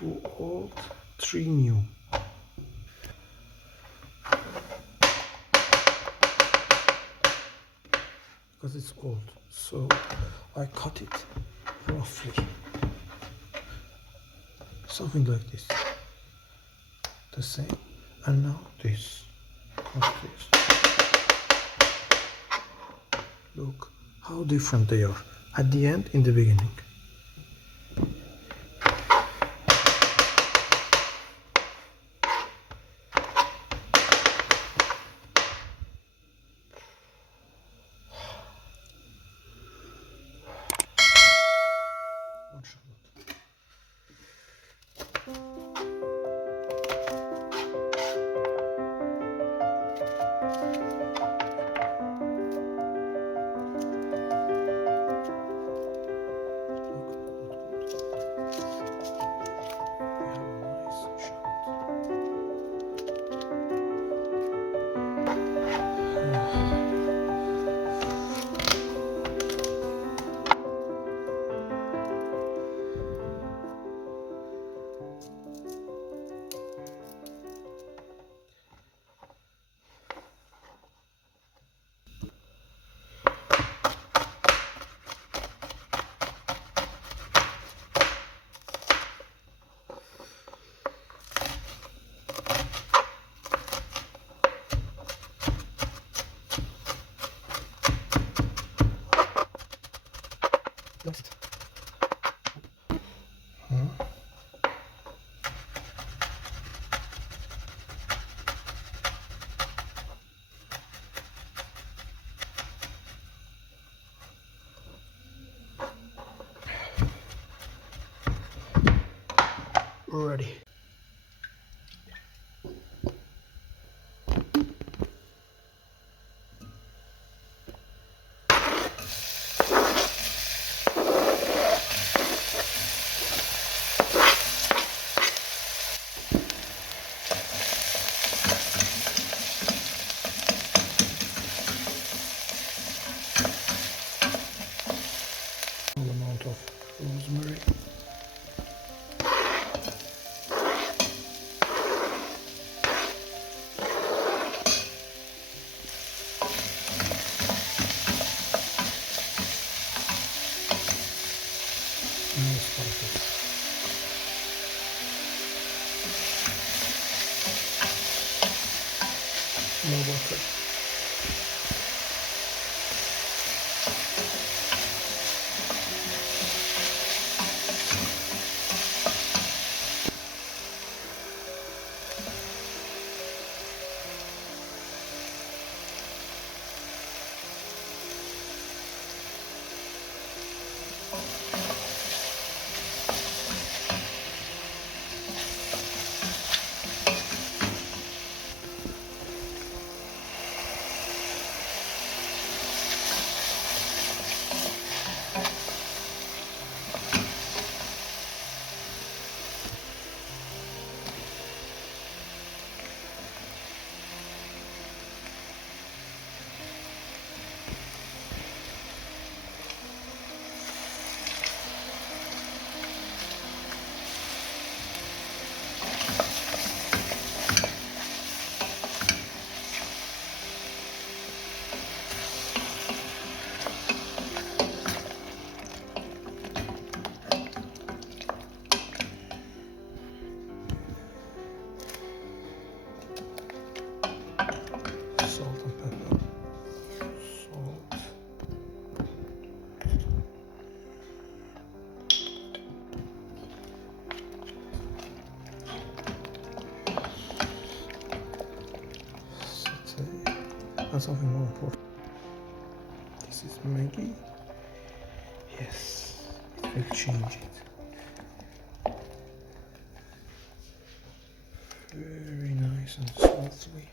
2 old, 3 new. Because it's old, so I cut it roughly, something like this, the same. And now this, cut this. Look how different they are at the end, in the beginning. Next. Ready. Small amount of rosemary. No spices. No butter. Salt and pepper. Salt. Saute. And something more important. This is Maggi. Yes, it will change it. Very nice and salty.